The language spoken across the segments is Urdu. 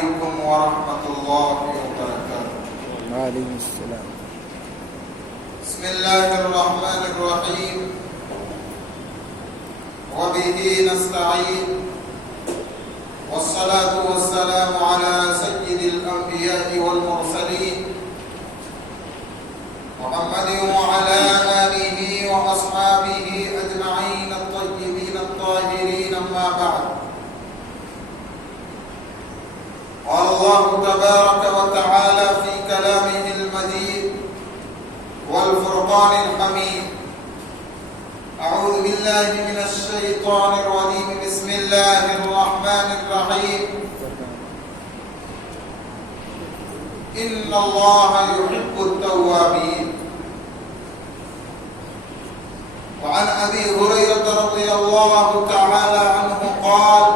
علیکم ورحمۃ اللہ وبرکاتہ۔ وعلیکم السلام۔ بسم اللہ الرحمن الرحیم وبہ نستعین والصلاة والسلام على سید الانبیاء والمرسلین محمد وعلى آلہ واصحابہ اجمعین الطیبین الطاہرین، اما بعد۔ قال الله تبارك وتعالى في كلامه المجيد والفرقان الحميد: أعوذ بالله من الشيطان الرجيم، بسم الله الرحمن الرحيم: إن الله يحب التوابين. وعن أبي هريرة رضي الله تعالى عنه قال: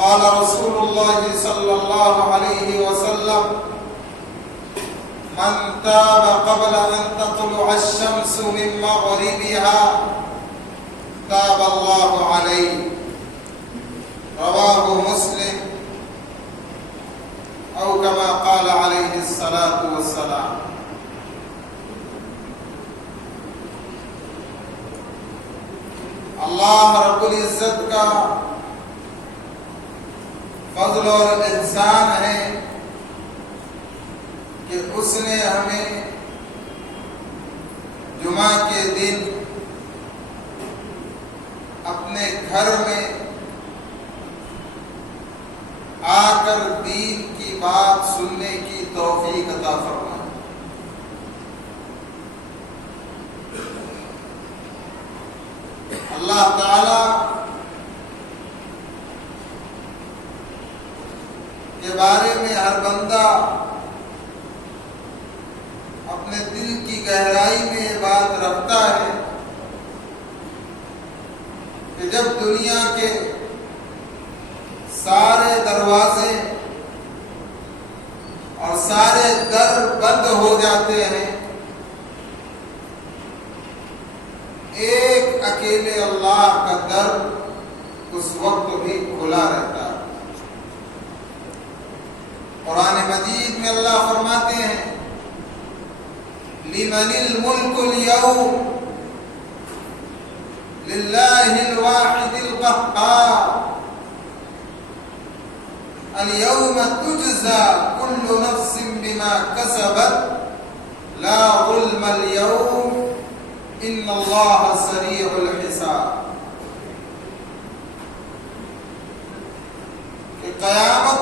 قال رسول الله صلى الله عليه وسلم: من تاب قبل أن تطلع الشمس من مغربها تاب الله عليه. رواه مسلم، أو كما قال عليه الصلاة والسلام۔ اللہ رب العزت کا فضل اور احسان ہے کہ اس نے ہمیں جمعہ کے دن اپنے گھر میں آ کر دین کی بات سننے کی توفیق عطا فرمائی۔ اللہ تعالی کے بارے میں ہر بندہ اپنے دل کی گہرائی میں یہ بات رکھتا ہے کہ جب دنیا کے سارے دروازے اور سارے در بند ہو جاتے ہیں، ایک اکیلے اللہ کا در اس وقت بھی کھلا رہتا ہے۔ قرآن مجید میں اللہ فرماتے ہیں: لمن الملک اليوم للہ الواحد القہار اليوم تجزى كل نفس بما كسبت لا ظلم اليوم ان اللہ سریع الحساب۔ کہ قیامت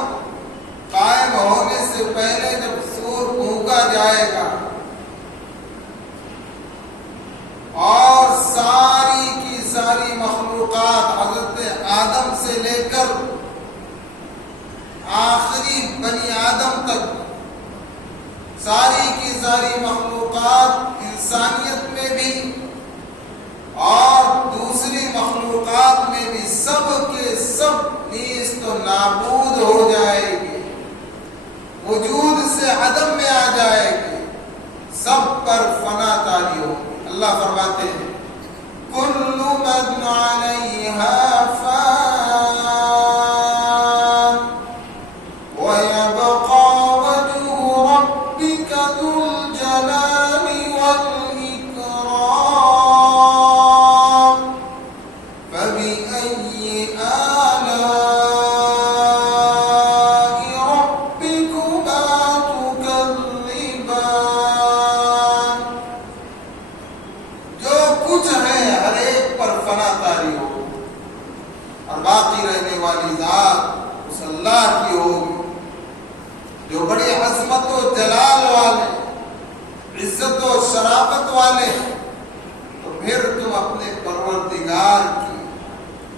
قائم ہونے سے پہلے جب سور پھونکا جائے گا اور ساری کی ساری مخلوقات حضرت آدم سے لے کر آخری بنی آدم تک ساری کی ساری مخلوقات انسانیت میں بھی اور دوسری مخلوقات میں بھی سب کے سب نیست و نابود ہو جائے گی، وجود سے عدم میں آ جائے گی، سب پر فنا تاری ہوگی۔ اللہ فرماتے ہیں: کل من علیہا فان ویبقى وجہ ربک ذو الجلال والاکرام فبأی آلاء ربکما تکذبان۔ جو کچھ ہے ہر ایک پر فنا طاری ہو اور باقی رہنے والی ذات اس اللہ کی ہوگی جو بڑی عظمت و جلال والے، عزت و شرافت والے۔ تو پھر تم اپنے پروردگار کی،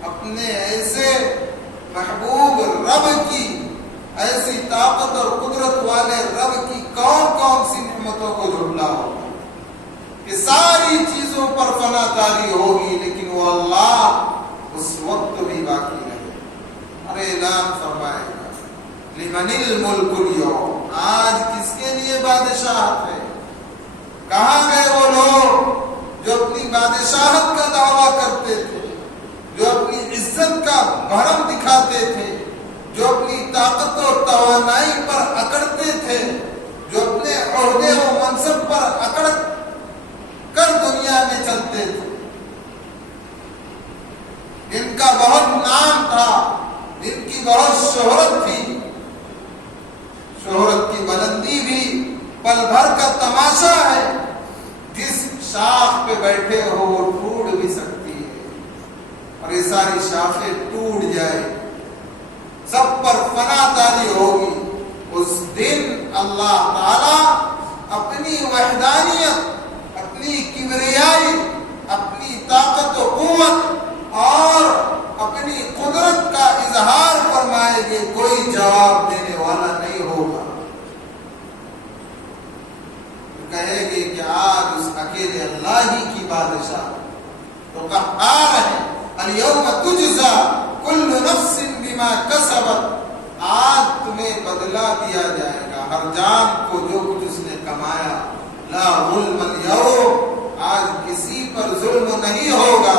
اپنے ایسے محبوب رب کی، ایسی طاقت اور قدرت والے رب کی کون کون سی نعمتوں کو جھٹلاؤ کہ ساری چیزوں پر فنا طاری ہوگی، لیکن وہ اللہ اس وقت بھی باقی رہے اور اعلان فرمائے گا: لمن الملک اليوم، آج کس کے لیے بادشاہت ہے؟ کہاں گئے وہ لوگ جو اپنی بادشاہت کا دعویٰ کرتے تھے، جو اپنی عزت کا بھرم دکھاتے تھے، جو اپنی طاقت و توانائی پر اکڑتے تھے، جو اپنے عہدے و منصب پر اکڑ کر دنیا میں چلتے تھے، جن کا بہت نام تھا، جن کی بہت شہرت تھی، شہرت کی بلندی بھی پل بھر کا تماشا ہے، جس شاخ پہ بیٹھے ہو وہ ٹوٹ بھی سکتی ہے، اور یہ ساری شاخیں ٹوٹ جائے، سب پر فنا تاری ہوگی۔ اس دن اللہ تعالی اپنی وحدانیت، اپنی کبریائی، اپنی طاقت و قوت اور اپنی قدرت کا اظہار فرمائے گے، کوئی جواب دینے والا نہیں ہوگا۔ کہے گے کہ آج اس اکیلے اللہ ہی کی بادشاہ تو قہار ہے، الیوم تجزا کل نفس بما کسبت، آج تمہیں بدلہ دیا جائے گا ہر جان کو جو کچھ اس نے کمایا، لا ظلم اليوم، آج کسی پر ظلم نہیں ہوگا،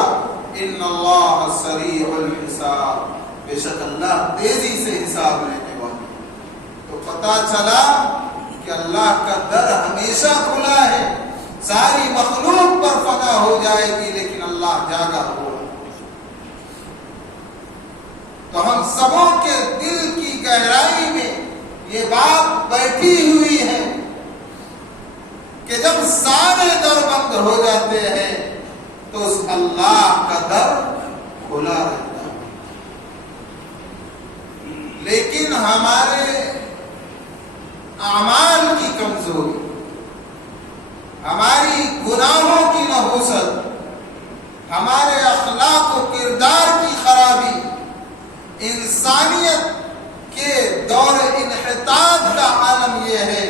ان اللہ سریع الحساب، بے شک اللہ تیزی سے حساب لینے والا۔ تو پتہ چلا کہ اللہ کا در ہمیشہ کھلا ہے، ساری مخلوق پر فنا ہو جائے گی لیکن اللہ جاگا ہوا۔ تو ہم سبوں کے دل کی گہرائی میں یہ بات بیٹھی ہوئی ہے کہ جب سارے در بند ہو جاتے ہیں تو اس اللہ کا در کھلا رہتا ہے، لیکن ہمارے اعمال کی کمزوری، ہماری گناہوں کی نحوست، ہمارے اخلاق و کردار کی خرابی، انسانیت کے دور انحطاط کا عالم یہ ہے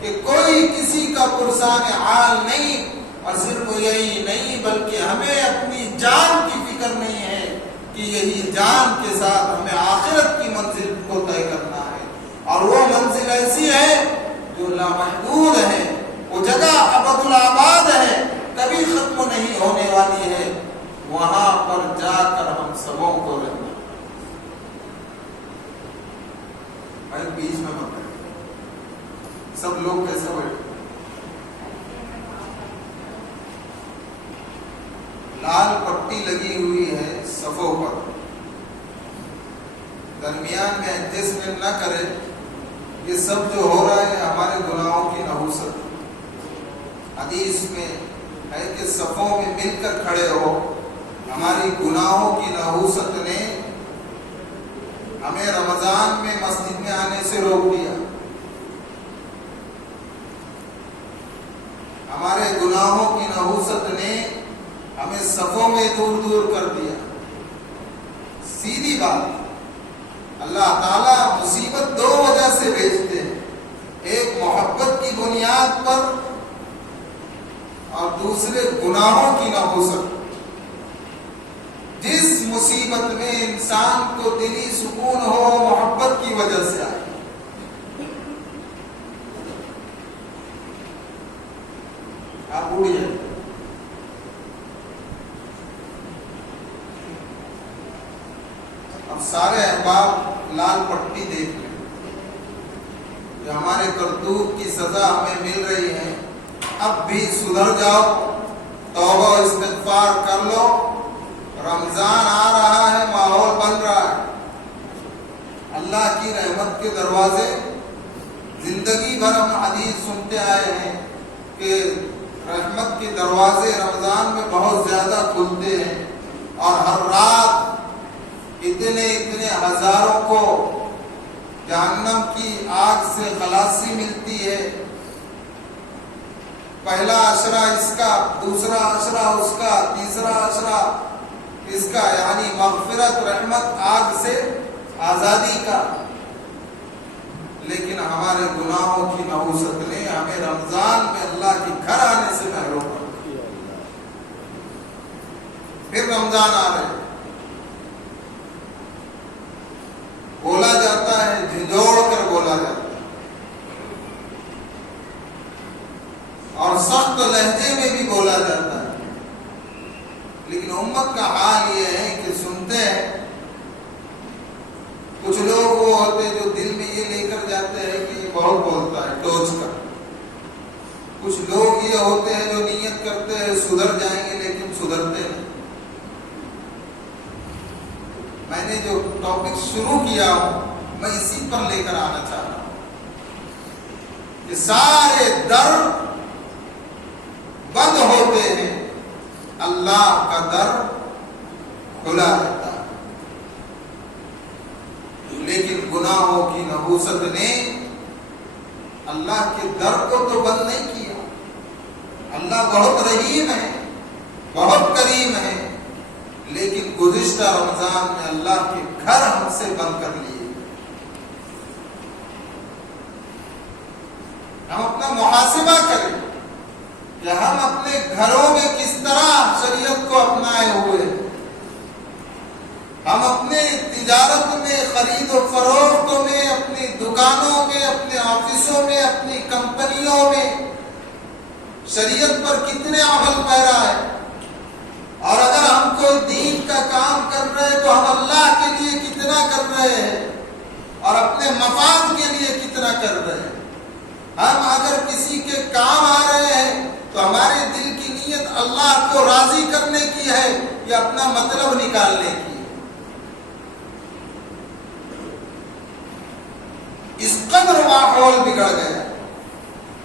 کہ کوئی کسی کا پرسان حال نہیں، اور صرف یہی نہیں بلکہ ہمیں اپنی جان کی فکر نہیں ہے کہ یہی جان کے ساتھ ہمیں آخرت کی منزل کو طے کرنا ہے، اور وہ منزل ایسی ہے جو لامحدود ہے، وہ جگہ ابد الآباد ہے، کبھی ختم نہیں ہونے والی ہے، وہاں پر جا کر ہم سبوں کو رہنا۔ بھائی بیچ میں مت بیٹھے، سب لوگ کیسے بیٹھے؟ لال پٹی لگی ہوئی ہے صفوں پر، درمیان میں ایڈجسٹمنٹ نہ کرے، یہ سب جو ہو رہا ہے ہمارے گناہوں کی نحوست۔ حدیث میں ہے کہ صفوں میں مل کر کھڑے ہو، ہماری گناہوں کی نحوست نے ہمیں رمضان میں مسجد میں آنے سے روک دیا، ہمارے گناہوں کی نحوست نے ہمیں صفوں میں دور دور کر دیا۔ سیدھی بات، اللہ تعالیٰ مصیبت دو وجہ سے بھیجتے ہیں، ایک محبت کی بنیاد پر اور دوسرے گناہوں کی نحوست۔ جس مصیبت میں انسان کو دلی سکون ہو محبت کی وجہ سے آئے، آپ اڑ جائیں۔ اب سارے احباب لال پٹی دیکھ لیں، جو ہمارے کرتوت کی سزا ہمیں مل رہی ہے، اب بھی سدھر جاؤ، توبہ و استغفار کر لو، رمضان آ رہا ہے، ماحول بن رہا ہے، اللہ کی رحمت کے دروازے، زندگی بھر ہم حدیث سنتے آئے ہیں کہ رحمت کے دروازے رمضان میں بہت زیادہ کھلتے ہیں، اور ہر رات اتنے ہزاروں کو جہنم کی آگ سے خلاصی ملتی ہے، پہلا عشرہ اس کا، دوسرا عشرہ اس کا، تیسرا عشرہ اس کا، یعنی مغفرت، رحمت، آگ سے آزادی کا۔ لیکن ہمارے گناہوں کی نحوست نے ہمیں رمضان میں اللہ کے گھر آنے سے محروم کر دیا۔ پھر رمضان آ رہے، بولا جاتا ہے، جھنجھوڑ کر بولا جاتا ہے، اور سخت لہجے میں بھی بولا جاتا ہے، لیکن امت کا حال یہ ہے کہ سنتے ہیں، کچھ لوگ لوگ وہ ہوتے جو دل میں یہ لے کر جاتے ہیں کہ یہ بہت بولتا ہے ٹوچ کر. کچھ لوگ یہ ہوتے ہیں جو نیت کرتے ہیں سدھر جائیں گے لیکن سدھرتے نہیں. میں نے جو ٹاپک شروع کیا ہوں میں اسی پر لے کر آنا چاہ رہا ہوں کہ سارے در بند ہوتے ہیں، اللہ کا در کھلا رہتا ہے. لیکن گناہوں کی نحوست نے اللہ کے در کو تو بند نہیں کیا. اللہ بہت رحیم ہے، بہت کریم ہے، لیکن گزشتہ رمضان میں اللہ کے گھر ہم سے بند کر لیے. ہم اپنا محاسبہ کریں کہ ہم اپنے گھروں میں کس طرح شریعت کو اپنائے ہوئے ہیں. ہم اپنے تجارت میں، خرید و فروخت میں، اپنی دکانوں میں، اپنے آفسوں میں، اپنی کمپنیوں میں شریعت پر کتنے عمل پیرا ہے. اور اگر ہم کوئی دین کا کام کر رہے ہیں تو ہم اللہ کے لیے کتنا کر رہے ہیں اور اپنے مفاد کے لیے کتنا کر رہے ہیں. ہم اگر کسی کے کام آ رہے ہیں تو ہمارے دل کی نیت اللہ کو راضی کرنے کی ہے یا اپنا مطلب نکالنے کی. اس قدر ماحول بگڑ گیا،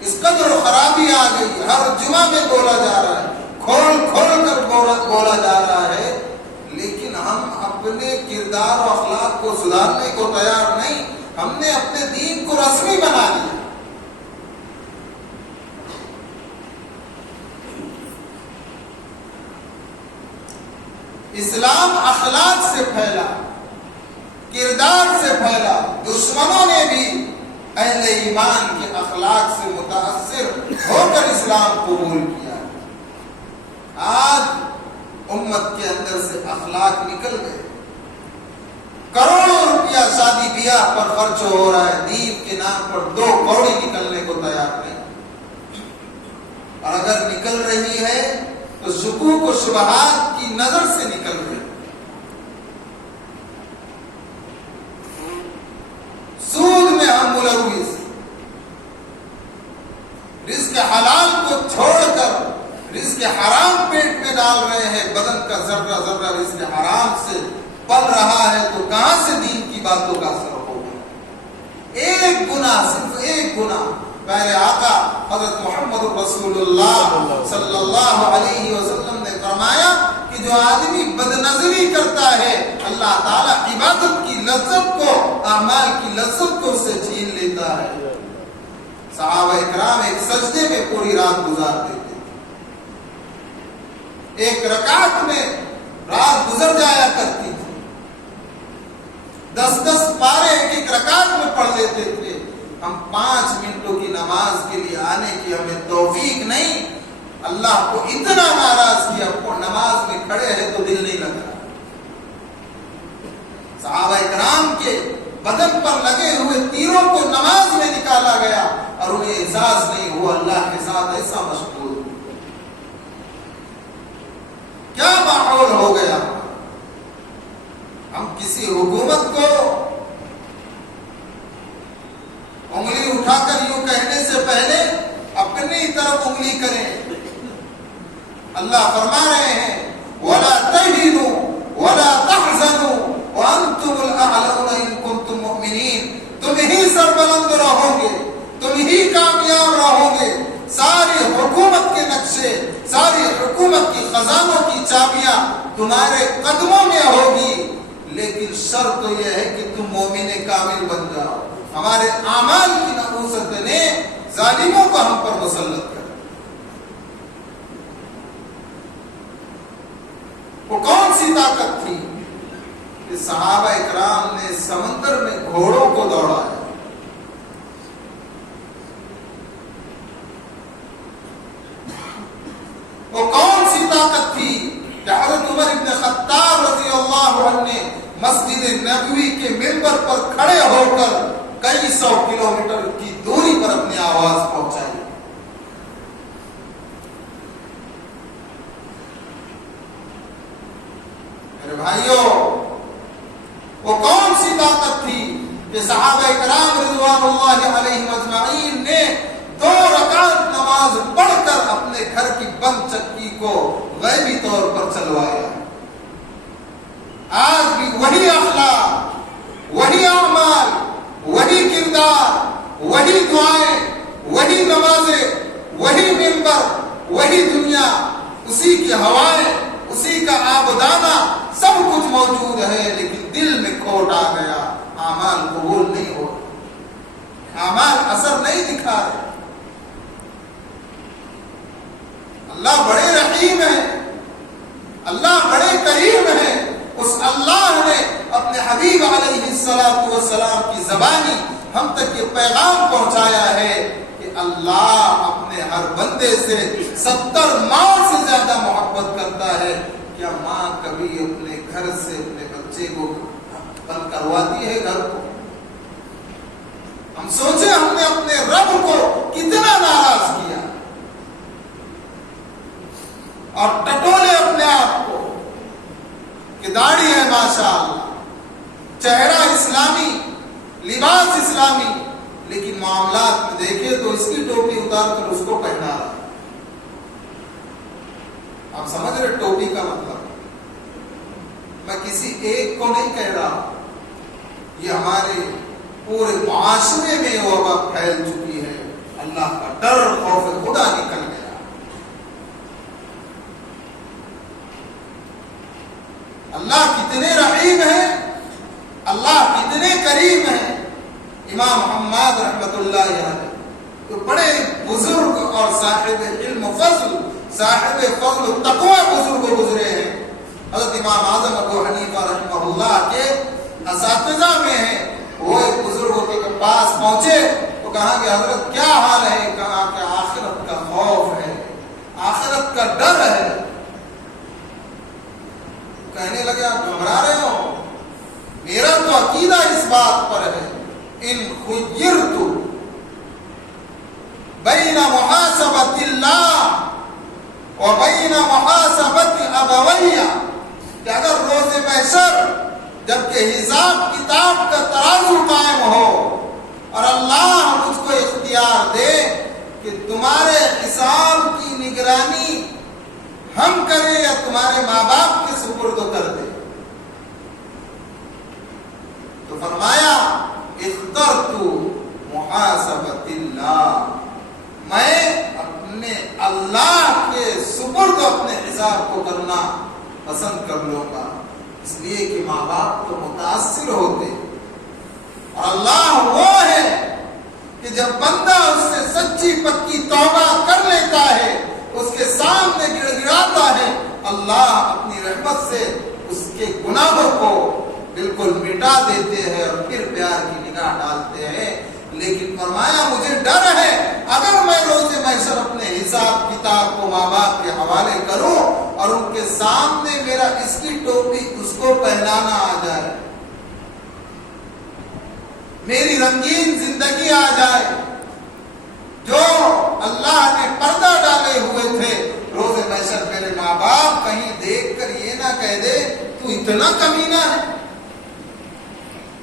اس قدر خرابی آ گئی. ہر جمعہ میں بولا جا رہا ہے، کھول کھول کر بولا جا رہا ہے، لیکن ہم اپنے کردار و اخلاق کو سدھارنے کو تیار نہیں. ہم نے اپنے دین کو رسمی بنا لیا. اسلام اخلاق سے پھیلا، کردار سے پھیلا. دشمنوں نے بھی اہل ایمان کے اخلاق سے متاثر ہو کر اسلام قبول کیا. آج امت کے اندر سے اخلاق نکل گئے. کروڑوں روپیہ شادی بیاہ پر خرچ ہو رہا ہے، دین کے نام پر 2 کوڑی نکلنے کو تیار نہیں. اور اگر نکل رہی ہے تو شکوک و شبہات کی نظر سے نکل رہی. سود میں ہم ملوث، رزق حلال کو چھوڑ کر رزق حرام پیٹ میں ڈال رہے ہیں. بدن کا ذرہ ذرہ رزق حرام سے پل رہا ہے تو کہاں سے دین کی باتوں کا اثر ہوگا. ایک گناہ، صرف ایک گناہ. پہلے آقا حضرت محمد رسول اللہ صلی اللہ علیہ وسلم نے فرمایا کہ جو آدمی بدنظری کرتا ہے اللہ تعالیٰ عبادت کی لذت کو، اعمال کی لذت کو اسے چھین لیتا ہے. صحابہ اکرام ایک سجدے میں پوری رات گزارتے تھے. ایک رکعت میں رات گزر جایا کرتی تھی. 10 پارے ایک رکعت میں پڑھ لیتے تھے. ہم 5 منٹوں کی نماز کے لیے آنے کی ہمیں توفیق نہیں. اللہ کو اتنا ناراض کیا، نماز میں کھڑے ہیں تو دل نہیں لگ رہا. صحابہ اکرام کے بدن پر لگے ہوئے تیروں کو نماز میں نکالا گیا اور انہیں احساس نہیں ہوا اللہ کے ساتھ ایسا مشغول. کیا ماحول ہو گیا. ہم کسی حکومت کو انگلی اٹھا کر یوں کہنے سے پہلے اپنی طرف انگلی کریں. اللہ فرما رہے ہیں وَلَا تَهِنُوا وَلَا تَحْزَنُوا وَأَنْتُمُ الْأَعْلَوْنَ إِن كُنتُم مُؤْمِنِينَ. تم ہی سربلند رہو گے، تم ہی کامیاب رہو گے. ساری حکومت کے نقشے، ساری حکومت کی خزانوں کی چابیاں تمہارے قدموں میں ہوگی، لیکن شرط تو یہ ہے کہ تم مومن کامل بن جاؤ. ہمارے اعمال کی نحوست نے ظالموں کو ہم پر مسلط کر. وہ کون سی طاقت تھی کہ صحابہ اکرام نے سمندر میں گھوڑوں کو دوڑایا. وہ کون سی طاقت تھی کہ حضرت عمر ابن خطاب رضی اللہ عنہ نے مسجد نبوی کے منبر پر کھڑے ہو کر کئی 100 کلومیٹر کی دوری پر اپنی آواز پہنچائی. میرے بھائیوں، وہ کون سی طاقت تھی کہ صحابہ کرام رضوان اللہ علیہم اجمعین نے 2 رکعت نماز پڑھ کر اپنے گھر کی بند چکی کو غیبی طور پر چلوایا. آج بھی وہی اخلاق، وہی اعمال، وہی کردار، وہی دعائیں، وہی نمازیں، وہی منبر، وہی دنیا، اسی کی ہوائیں، اسی کا آب و دانہ سب کچھ موجود ہے، لیکن دل میں کھوٹ آ گیا. اعمال قبول نہیں ہو رہے، اعمال اثر نہیں دکھا رہے. اللہ بڑے رحیم ہیں، اللہ بڑے کریم ہیں. اس اللہ نے اپنے حبیب علیہ السلام کی زبانی ہم تک یہ پیغام پہنچایا ہے کہ اللہ اپنے ہر بندے سے 70 ماں سے زیادہ محبت کرتا ہے. کیا ماں کبھی اپنے گھر سے اپنے بچے کو بند کرواتی ہے گھر کو؟ ہم سوچیں ہم نے اپنے رب کو کتنا ناراض کیا اور ٹٹولے اپنے آپ کو کہ داڑھی ہے ماشاءاللہ، چہرہ اسلامی، لباس اسلامی، لیکن معاملات میں دیکھیں تو اس کی ٹوپی اتار کر اس کو پہنا رہا ہے. آپ سمجھ رہے ٹوپی کا مطلب؟ میں کسی ایک کو نہیں کہہ رہا، یہ ہمارے پورے معاشرے میں وبا پھیل چکی ہے. اللہ کا ڈر، خوف خدا نکل گیا. اللہ کتنے رحیم ہیں، اللہ کتنے کریم ہیں. امام محمد رحمت اللہ علیہ تو بڑے بزرگ اور صاحب علم و فضل، صاحب فضل و تقوی بزرگ گزرے ہیں. حضرت امام اعظم ابو حنیفہ رحمہ اللہ کے اساتذہ میں ہیں. وہ ایک بزرگ کے پاس پہنچے تو کہا کہ حضرت کیا حال ہے؟ کہا کہ آخرت کا خوف ہے، آخرت کا ڈر ہے. کہنے لگے آپ گھبرا رہے ہو؟ میرا تو عقیدہ اس بات پر ہے، ان خیرت بین محاسبۃ اللہ و بین محاسبۃ ابویہ، کہ اگر روز محشر جبکہ حساب کتاب کا ترازو قائم ہو اور اللہ مجھ کو اختیار دے کہ تمہارے حساب کی نگرانی ہم کریں یا تمہارے ماں باپ کے سپرد کر دیں، تو فرمایا اخترت محاسبۃ اللہ، میں اپنے اللہ کے سپرد اپنے حساب کو کرنا پسند کر لوں گا. اس لیے کہ ماں باپ تو متاثر ہوتے، اور اللہ وہ ہے کہ جب بندہ اس سے سچی پکی توبہ کر لیتا ہے، اس کے سامنے گڑ گڑاتا ہے، اللہ اپنی رحمت سے اس کے گناہوں کو بالکل مٹا دیتے ہیں اور پھر پیار کی نگاہ ڈالتے ہیں. لیکن فرمایا مجھے ڈر ہے اگر میں روز محشر اپنے حساب کتاب کو ماں باپ کے حوالے کروں اور ان کے سامنے میرا اس کی ٹوپی اس کو پہنانا آ جائے، میری رنگین زندگی آ جائے. جو اللہ نے پردہ ڈالے ہوئے تھے روز محشر میرے ماں باپ کہیں دیکھ کر یہ نہ کہہ دے تو اتنا کمینہ ہے،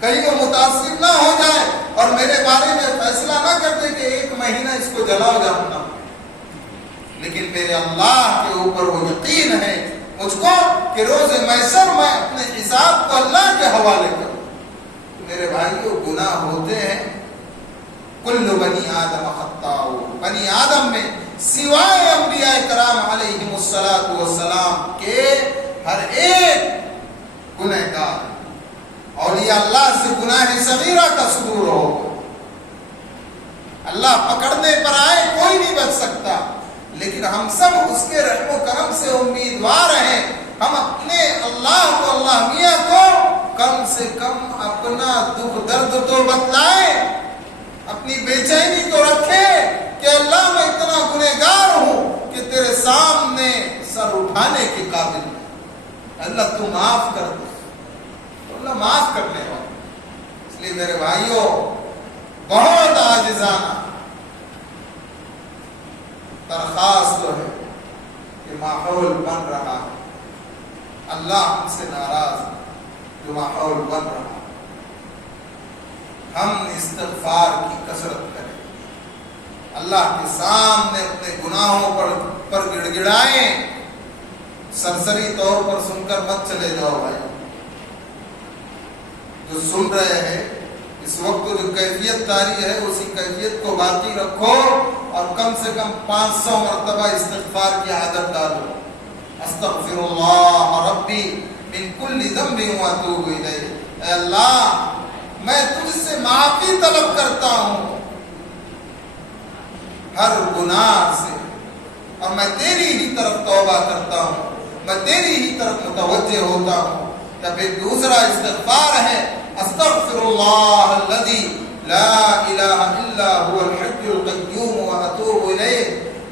کہیں وہ متاثر نہ ہو جائے اور میرے بارے میں فیصلہ نہ کر دے کہ 1 مہینہ اس کو جلاؤ جہنم. لیکن میرے اللہ کے اوپر وہ یقین ہے مجھ کو کہ روز محشر میں اپنے حساب کو اللہ کے حوالے کروں. میرے بھائیوں گناہ ہوتے ہیں، کل بنی آدم خطاء، بنی آدم میں سوائے انبیاء کرام علیہم السلام کے ہر ایک گنہگار. اولیاء اللہ سے گناہ صغیرہ کا صدور ہوگا، اللہ پکڑنے پر آئے کوئی نہیں بچ سکتا، لیکن ہم سب اس کے رحم و کرم سے امیدوار ہیں. ہم اپنے اللہ کو، اللہ میاں کو کم سے کم اپنا دکھ درد تو بتلائیں، اپنی بے چینی تو رکھیں کہ اللہ میں اتنا گنہگار ہوں کہ تیرے سامنے سر اٹھانے کے قابل نہیں. اللہ تو معاف کر دے، اللہ معاف کرنے والا. اس لیے میرے بھائیوں بہت عاجزانہ درخواست تو ہے کہ ماحول بن رہا ہے، اللہ ہم سے ناراض جو ماحول بن رہا ہے. ہم استغفار کی کثرت کریں، اللہ کے سامنے اپنے گناہوں پر گڑ گڑائیں۔ سرسری طور پر سن کر مت چلے جاؤ بھائی، جو سن رہے ہیں اس وقت جو کیفیت طاری ہے اسی کیفیت کو باقی رکھو، اور کم سے کم 500 مرتبہ استغفار کی عادت ڈالو۔ استغفر اللہ ربی من کل ذنب واتوب الیہ، اے اللہ میں تجھ سے معافی طلب کرتا ہوں ہر گناہ سے، اور میں تیری ہی طرف توبہ کرتا ہوں، میں تیری ہی طرف متوجہ ہوتا ہوں۔ یا پھر دوسرا استغفار ہے استغفر اللہ الذی لا الہ الا هو الحی القیوم واتوب الیہ،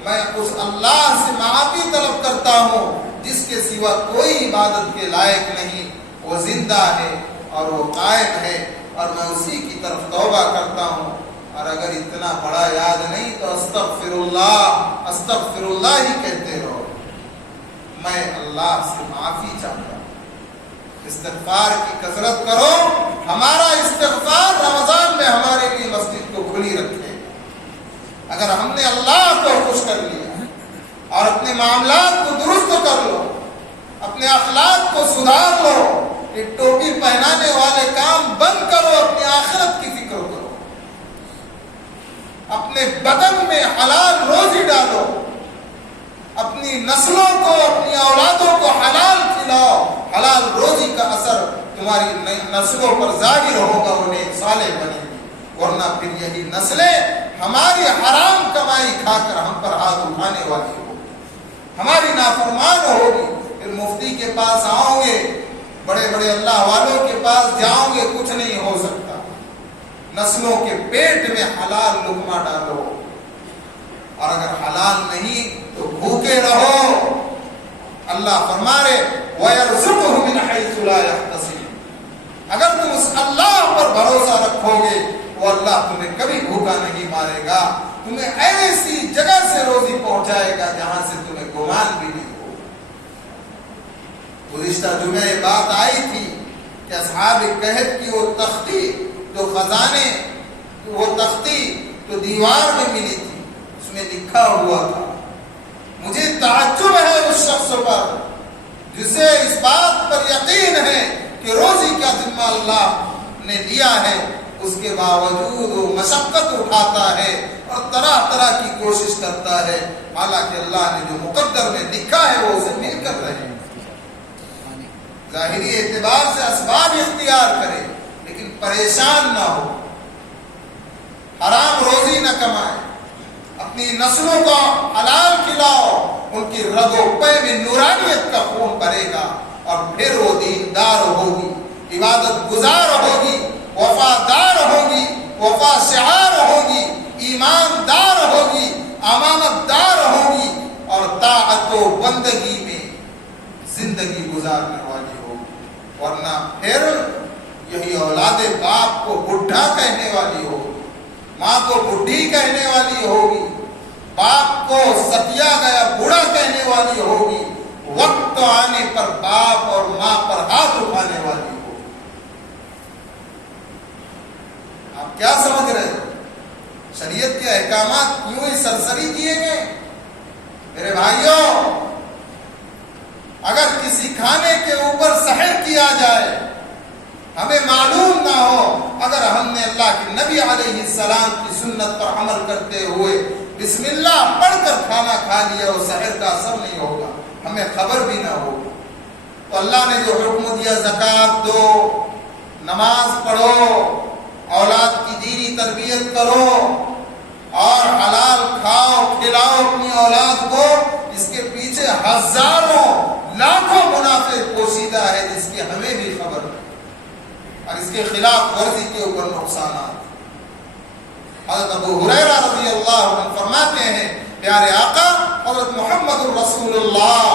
میں اس اللہ سے معافی طلب کرتا ہوں جس کے سوا کوئی عبادت کے لائق نہیں، وہ زندہ ہے اور وہ قائم ہے، اور میں اسی کی طرف توبہ کرتا ہوں۔ اور اگر اتنا بڑا یاد نہیں تو استغفر اللہ ہی کہتے رہو، میں اللہ سے معافی چاہتا ہوں۔ استغفار کی کثرت کرو، ہمارا استغفار رمضان میں ہمارے لیے مسجد کو کھلی رکھے۔ اگر ہم نے اللہ کو خوش کر لیا اور اپنے معاملات کو درست کر لو، اپنے اخلاق کو سدھار لو، یہ ٹوپی پہنانے والے کام بند کرو، اپنی آخرت کی فکر کرو، اپنے بدن میں حلال روزی ڈالو، اپنی نسلوں کو اپنی اولادوں کو حلال کھلاؤ، حلال روزی کا اثر تمہاری نسلوں پر ظاہر ہوگا، انہیں صالح بنے گی، ورنہ پھر یہی نسلیں ہماری حرام کمائی کھا کر ہم پر ہاتھ اٹھانے والی ہوگی، ہماری نافرمان ہوگی۔ پھر مفتی کے پاس آؤ گے، بڑے بڑے اللہ والوں کے پاس جاؤ گے، کچھ نہیں ہو سکتا۔ نسلوں کے پیٹ میں حلال لقمہ ڈالو، اور اگر حلال نہیں تو بھوکے رہو۔ اللہ فرما رہے وَيَرْزُقْهُ مِنْ حَيْثُ لَا يَحْتَسِبُ، اگر تم اس اللہ پر بھروسہ رکھو گے وہ اللہ تمہیں کبھی بھوکا نہیں مارے گا، تمہیں ایسی جگہ سے روزی پہنچائے گا جہاں سے تمہیں گمان بھی نہیں ہو۔ گزشتہ جمعہ یہ بات آئی تھی کہ اصحاب کہف کی وہ تختی جو خزانے، وہ تختی تو دیوار میں ملی تھی، اس میں لکھا ہوا تھا۔ مجھے تعجب ہے اس شخص پر جسے اس بات پر یقین ہے کہ روزی کا ذمہ اللہ نے لیا ہے، اس کے باوجود وہ مشقت اٹھاتا ہے اور طرح طرح کی کوشش کرتا ہے، حالانکہ اللہ نے جو مقدر میں لکھا ہے وہ اسے مل کر رہے ہیں۔ ظاہری اعتبار سے اسباب اختیار کرے لیکن پریشان نہ ہو، حرام روزی نہ کمائے، اپنی نسلوں کو حلال کھلاؤ، ان کی رگ و پے میں نورانیت کا خون بہے گا، اور پھر وہ دیندار ہوگی، عبادت گزار ہوگی، وفادار ہوگی، وفا شعار ہوگی، ایماندار ہوگی، امانت دار ہوگی، اور طاعت و بندگی میں زندگی گزارنے والی ہوگی۔ ورنہ پھر یہی اولاد باپ کو بڈھا کہنے والی ہوگی، ماں کو بڈھی کہنے والی ہوگی، باپ کو ستیا گیا بوڑھا کہنے والی ہوگی، وقت آنے پر باپ اور ماں پر ہاتھ اٹھانے والی ہوگی۔ آپ کیا سمجھ رہے ہیں؟ شریعت کے احکامات یوں ہی سرسری کیے گئے؟ میرے بھائیوں، اگر کسی کھانے کے اوپر سحر کیا جائے، ہمیں معلوم نہ ہو، اگر ہم نے اللہ کے نبی علیہ السلام کی سنت پر عمل کرتے ہوئے بسم اللہ پڑھ کر کھانا کھا لیا، وہ سحر کا اثر نہیں ہوگا، ہمیں خبر بھی نہ ہوگی۔ تو اللہ نے جو حکم دیا زکوٰۃ دو، نماز پڑھو، اولاد کی دینی تربیت کرو، اور حلال کھاؤ کھلاؤ اپنی اولاد کو، اس کے پیچھے ہزاروں لاکھوں منافع پوشیدہ ہے جس کی ہمیں بھی خبر نہیں، اور اس کے خلاف ورزی کے اوپر نقصانات۔ حضرت ابو ہریرہ رضی اللہ عنہ فرماتے ہیں، پیارے آقا حضرت محمد رسول اللہ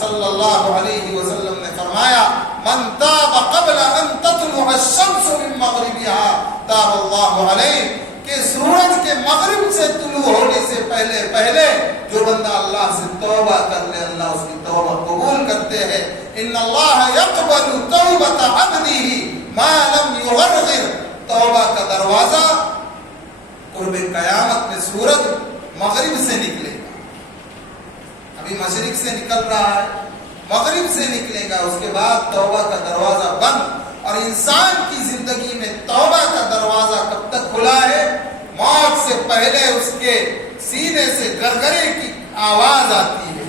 صلی اللہ علیہ وسلم نے فرمایا، من تاب قبل ان تطلع الشمس من مغربها تاب اللہ علیہ، کہ سورج کے مغرب سے طلوع ہونے سے پہلے جو بندہ اللہ سے توبہ کر لے اللہ اس کی توبہ قبول کرتے ہیں۔ ان اللہ یقبل توبۃ عبدہ ما لم یغرغر، توبہ کا دروازہ قرب قیامت میں سورج مغرب سے نکلے گا. ابھی مشرق سے نکل رہا ہے، مغرب سے نکلے گا، اس کے بعد توبہ کا دروازہ بند. اور انسان کی زندگی میں توبہ کا دروازہ کب تک کھلا ہے؟ موت سے پہلے اس کے سینے سے گرگرے کی آواز آتی ہے.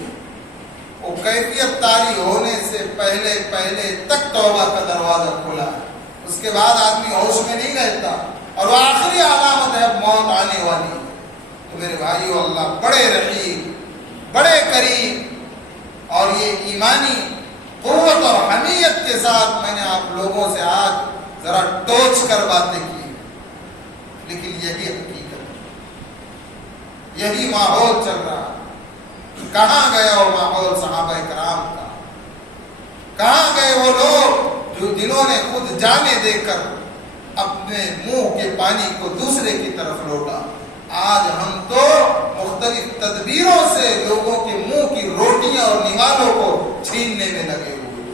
وہ کیفیت طاری ہونے سے پہلے تک توبہ کا دروازہ کھلا ہے. اس کے بعد آدمی ہوش میں نہیں رہتا، اور وہ آخری علامت ہے موت آنے والی ہے. تو میرے بھائیو، اللہ بڑے رحیم، بڑے کریم، اور یہ ایمانی قوت اور حمیت کے ساتھ میں نے آپ لوگوں سے آج ذرا ٹوچ کر باتیں کی، لیکن یہی حقیقت، یہی ماحول چل رہا. کہاں گیا وہ ماحول صحابہ کرام کا؟ کہاں گئے وہ لوگ جو جنہوں نے خود جانے دے کر اپنے منہ کے پانی کو دوسرے کی طرف لوٹا؟ آج ہم تو مختلف تدبیروں سے لوگوں کے منہ کی روٹیاں اور نوالوں کو چھیننے میں لگے ہوئے.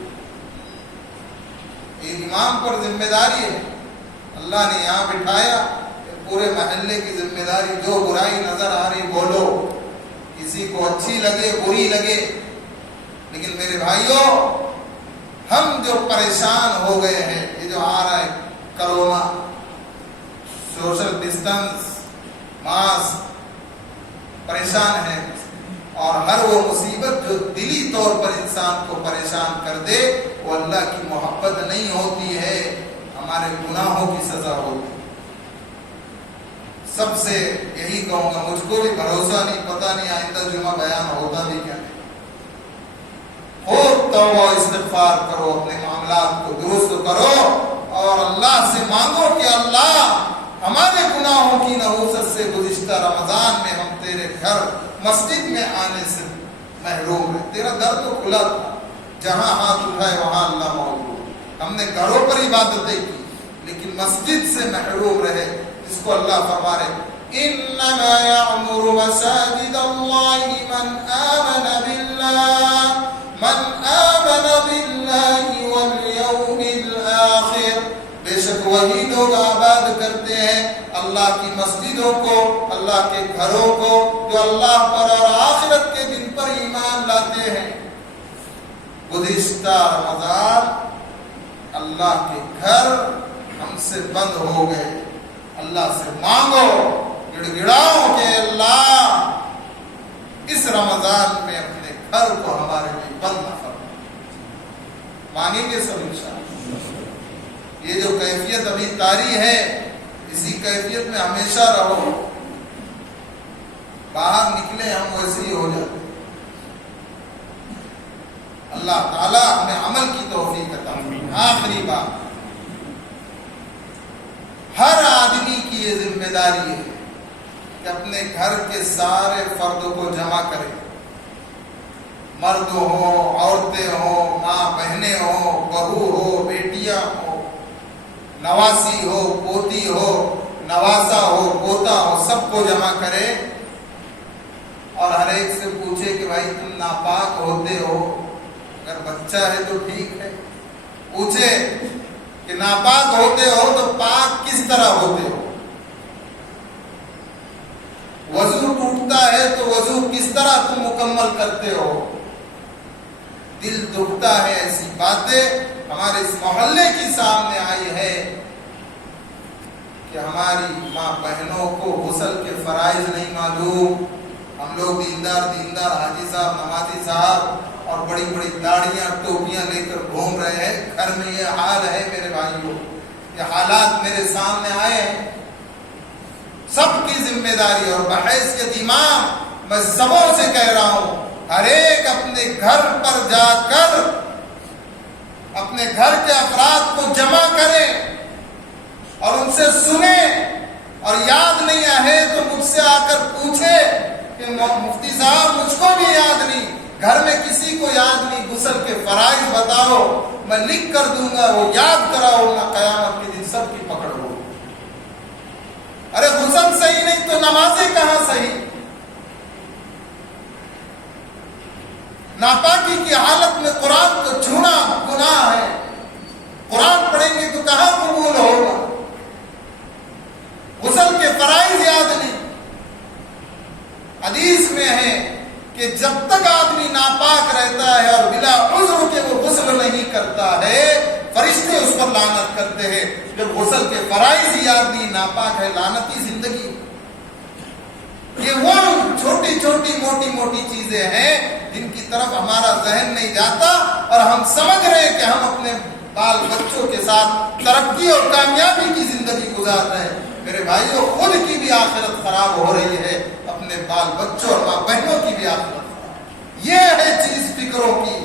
یہ امام پر ذمہ داری ہے. اللہ نے یہاں بٹھایا، پورے محلے کی ذمہ داری، جو برائی نظر آ رہی بولو، کسی کو اچھی لگے بری لگے. لیکن میرے بھائیوں، ہم جو پریشان ہو گئے ہیں، یہ جو آ رہا ہے کرونا، سوشل ڈسٹنس، ماسک، پریشان ہے. اور ہر وہ مصیبت جو دلی طور پر انسان کو پریشان کر دے، وہ اللہ کی محبت نہیں ہوتی ہے، ہمارے گناہوں کی سزا ہوتی ہے. سب سے یہی کہوں گا، مجھ کو بھی بھروسہ نہیں، پتہ نہیں آئندہ جمعہ بیان ہوتا بھی کیا نہیں. خوب توبہ استغفار کرو، اپنے معاملات کو درست کرو، اور اللہ سے مانگو کہ اللہ ہمارے گناہوں کی نحوست سے گزشتہ رمضان میں ہم تیرے گھر مسجد میں آنے سے محروم ہیں. تیرا در تو کھلا تھا، جہاں ہاتھ اٹھائے وہاں اللہ موجود. ہم نے گھروں پر عبادتیں کی، لیکن مسجد سے محروم رہے. اس کو اللہ فرما رہے، انما یعمر مساجد اللہ من آمن باللہ والیوم الآخر. بے شک وہی لوگ آباد کرتے ہیں اللہ کی مسجدوں کو، اللہ کے گھروں کو، جو اللہ پر اور آخرت کے دن پر ایمان لاتے ہیں. گزشتہ رمضان اللہ کے گھر ہم سے بند ہو گئے. اللہ سے مانگو، گڑ گڑاؤ کہ اللہ اس رمضان میں اپنے گھر کو ہمارے لیے بند نہ فرما. مانیں گے سب انشاءاللہ. یہ جو کیفیت ابھی طاری ہے، اسی کیفیت میں ہمیشہ رہو. باہر نکلے ہم ویسے ہی ہو جاتے. اللہ تعالیٰ ہمیں عمل کی توفیق عطا فرمائے. آخری بات، ہر آدمی کی یہ ذمہ داری ہے کہ اپنے گھر کے سارے فردوں کو جمع کرے. مرد ہو، عورتیں ہو، ماں بہنیں ہو، بہو ہو، بیٹیاں ہو، نواسی ہو، پوتی ہو، نواسا ہو، پوتا ہو، سب کو جمع کرے. اور ہر ایک سے پوچھے کہ بھائی تم ناپاک ہوتے ہو؟ اگر بچہ ہے تو ٹھیک ہے. پوچھے کہ ناپاک ہوتے ہو تو پاک کس طرح ہوتے ہو؟ وضو ٹوٹتا ہے تو وضو کس طرح تم مکمل کرتے ہو؟ دل دکھتا ہے ایسی باتیں ہمارے اس محلے کی سامنے آئی ہے کہ ہماری ماں بہنوں کو غسل کے فرائض نہیں معلوم. ہم لوگ دیندار حاجی صاحب، نمازی صاحب، اور بڑی بڑی داڑیاں ٹوپیاں لے کر گھوم رہے ہیں. گھر میں یہ حال ہے میرے بھائیوں، یہ حالات میرے سامنے آئے ہیں. سب کی ذمہ داری، اور بحیثیت امام میں سبوں سے کہہ رہا ہوں، ہر ایک اپنے گھر پر جا کر اپنے گھر کے افراد کو جمع کرے اور ان سے سنے. اور یاد نہیں آئے تو مجھ سے آ کر پوچھے کہ مفتی صاحب مجھ کو بھی یاد نہیں، گھر میں کسی کو یاد نہیں، غسل کے فرائض بتاؤ، میں لکھ کر دوں گا، وہ یاد کراؤ، نہ قیامت کے دن سب کی پکڑ ہو. ارے غسل صحیح نہیں تو نمازیں کہاں صحیح؟ ناپاکی کی حالت میں قرآن کو چھونا گناہ ہے. قرآن پڑھیں گے تو کہاں قبول ہوگا؟ غسل کے فرائض یاد نہیں. حدیث میں ہے کہ جب تک آدمی ناپاک رہتا ہے اور بلا عذر کے وہ غسل نہیں کرتا ہے فرشتے اس پر لعنت کرتے ہیں. جب غسل کے فرائض ہی آدمی ناپاک ہے لعنتی زندگی. یہ وہ چھوٹی چھوٹی موٹی موٹی چیزیں ہیں جن کی طرف ہمارا ذہن نہیں جاتا اور ہم سمجھ رہے ہیں کہ ہم اپنے بال بچوں کے ساتھ ترقی اور کامیابی کی زندگی گزار رہے ہیں. میرے بھائیوں خود کی بھی آخرت خراب ہو رہی ہے, اپنے بال بچوں اور ماں بہنوں کی بھی آخرت خراب. یہ ہے چیز فکروں کی.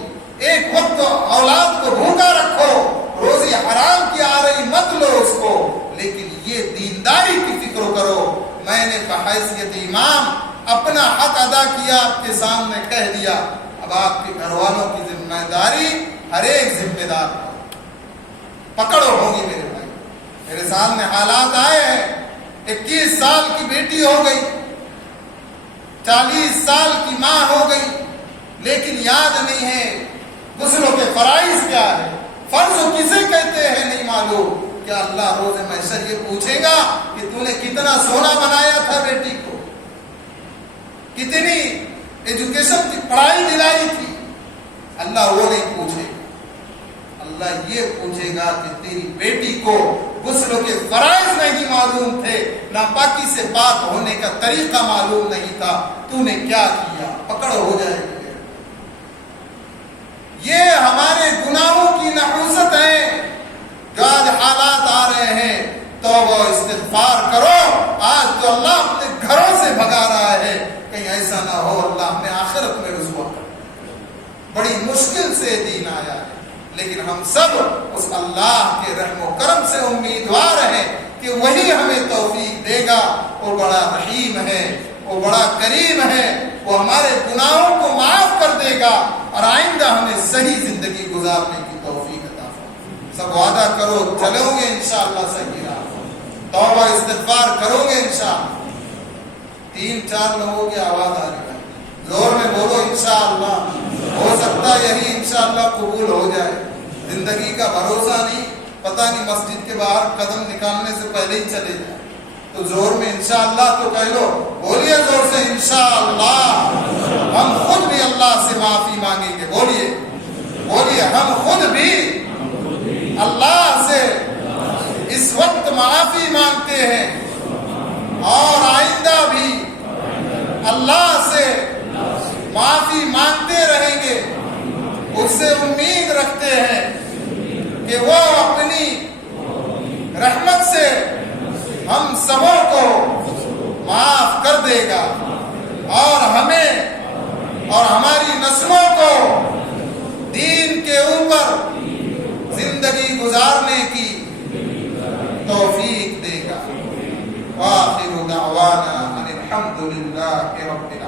ایک وقت اولاد کو بھوکا رکھو, روزی حرام کی آ رہی مت لو اس کو, لیکن یہ دینداری کی فکر کرو. میں نے بحیثیت امام اپنا حق ادا کیا, آپ کے سامنے کہہ دیا. اب آپ کے گھر والوں کی ذمہ داری ہر ایک ذمہ دار پکڑو ہوگی. میرے بھائی میرے سامنے حالات آئے ہیں. 21 سال کی بیٹی ہو گئی, 40 سال کی ماں ہو گئی, لیکن یاد نہیں ہے غسلوں کے فرائض کیا ہے, فرض کسے کہتے ہیں نہیں معلوم. کیا اللہ روز محشر یہ پوچھے گا کہ تو نے کتنا سونا بنایا تھا بیٹی کو, کتنی ایجوکیشن کی پڑھائی دلائی تھی؟ اللہ وہ نہیں پوچھے گا. اللہ یہ پوچھے گا کہ تیری بیٹی کو غسل کے فرائض نہیں معلوم تھے, ناپاکی سے پاک ہونے کا طریقہ معلوم نہیں تھا, تو نے کیا کیا؟ پکڑ ہو جائے گی. یہ ہمارے گناہوں کی نحوست ہے جو آج حالات آ رہے ہیں. توبہ استغفار کرو. آج تو اللہ اپنے گھروں سے بھگا رہا ہے, کہیں ایسا نہ ہو اللہ ہمیں آخرت میں رسوا کر. بڑی مشکل سے دین آیا ہے, لیکن ہم سب اس اللہ کے رحم و کرم سے امیدوار ہیں کہ وہی ہمیں توفیق دے گا. وہ بڑا رحیم ہے, وہ بڑا کریم ہے, وہ ہمارے گناہوں کو معاف کر دے گا اور آئندہ ہمیں صحیح زندگی گزارنے کی توفیق عطا فرمائے. سب وعدہ کرو چلو گے انشاءاللہ صحیح راہ, توبہ استغفار کرو گے انشاءاللہ. 3-4 لوگوں کی آواز آ رہی ہے, زور میں بولو انشاءاللہ. ہو سکتا یہی انشاءاللہ قبول ہو جائے. زندگی کا بھروسہ نہیں, پتہ نہیں مسجد کے باہر قدم نکالنے سے پہلے ہی چلے جائے. تو زور میں انشاءاللہ تو کہہ لو, بولیے زور سے انشاءاللہ. ہم خود بھی اللہ سے معافی مانگیں گے. بولیے بولیے, ہم خود بھی اللہ سے اس وقت معافی مانگتے ہیں اور آئندہ بھی اللہ سے معافی مانگتے رہیں گے. اس سے امید رکھتے ہیں کہ وہ اپنی رحمت سے ہم سبوں کو معاف کر دے گا اور ہمیں اور ہماری نسلوں کو دین کے اوپر زندگی گزارنے کی توفیق دے گا. وآخر دعوانا ان الحمد للہ رب العالمین.